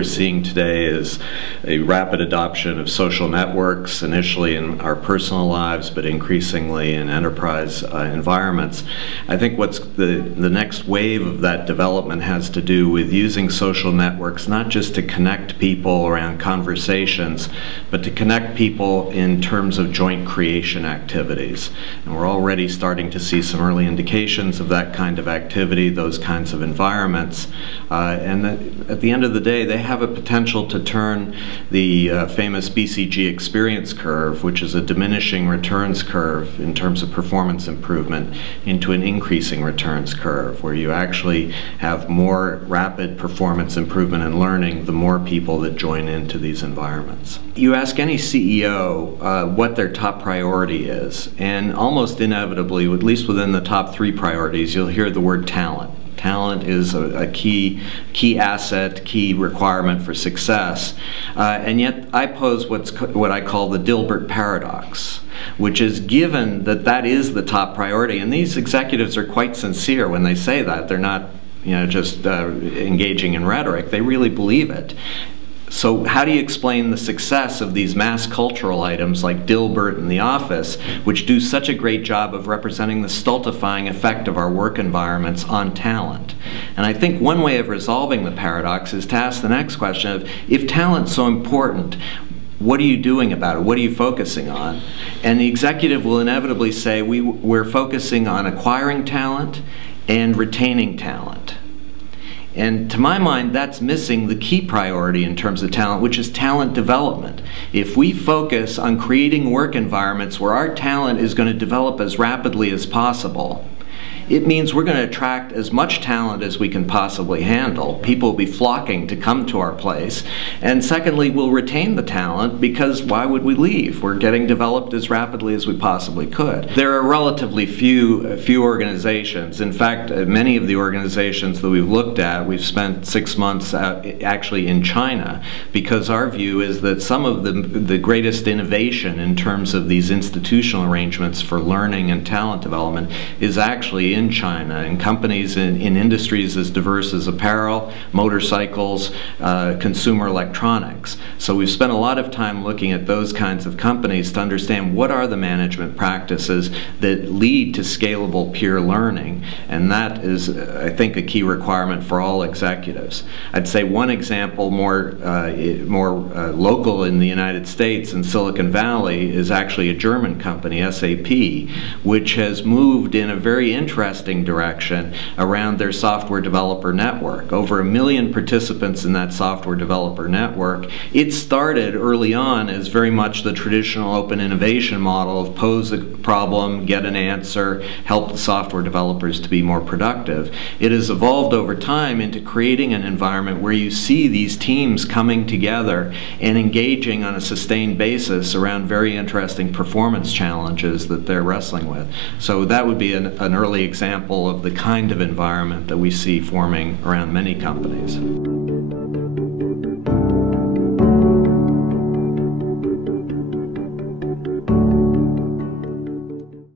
we're seeing today is a rapid adoption of social networks, initially in our personal lives, but increasingly in enterprise environments. I think what's the next wave of that development has to do with using social networks not just to connect people around conversations, but to connect people in terms of joint creation activities. And we're already starting to see some early indications of that kind of activity, those kinds of environments. And at the end of the day, they have a potential to turn the famous BCG Experience Curve, which is a diminishing returns curve in terms of performance improvement, into an increasing returns curve, where you actually have more rapid performance improvement and learning the more people that join into these environments. You ask any CEO what their top priority is, and almost inevitably, at least within the top 3 priorities, you'll hear the word talent. Talent is a key asset, key requirement for success. And yet I pose what I call the Dilbert paradox, which is, given that that is the top priority, and these executives are quite sincere when they say that. They're not just engaging in rhetoric. They really believe it. So how do you explain the success of these mass cultural items like Dilbert and The Office, which do such a great job of representing the stultifying effect of our work environments on talent? And I think one way of resolving the paradox is to ask the next question of, if talent's so important, what are you doing about it? What are you focusing on? And the executive will inevitably say, we're focusing on acquiring talent and retaining talent. And to my mind, that's missing the key priority in terms of talent, which is talent development. If we focus on creating work environments where our talent is going to develop as rapidly as possible, it means we're going to attract as much talent as we can possibly handle. People will be flocking to come to our place. And secondly, we'll retain the talent, because why would we leave? We're getting developed as rapidly as we possibly could. There are relatively few organizations. In fact, many of the organizations that we've looked at, we've spent 6 months actually in China, because our view is that some of the greatest innovation in terms of these institutional arrangements for learning and talent development is actually in China, in companies in industries as diverse as apparel, motorcycles, consumer electronics. So we've spent a lot of time looking at those kinds of companies to understand what are the management practices that lead to scalable peer learning, and that is, I think, a key requirement for all executives. I'd say one example more local in the United States, in Silicon Valley, is actually a German company, SAP, which has moved in a very interesting direction around their software developer network. Over 1 million participants in that software developer network. It started early on as very much the traditional open innovation model of pose a problem, get an answer, help the software developers to be more productive. It has evolved over time into creating an environment where you see these teams coming together and engaging on a sustained basis around very interesting performance challenges that they're wrestling with. So that would be an early example of the kind of environment that we see forming around many companies.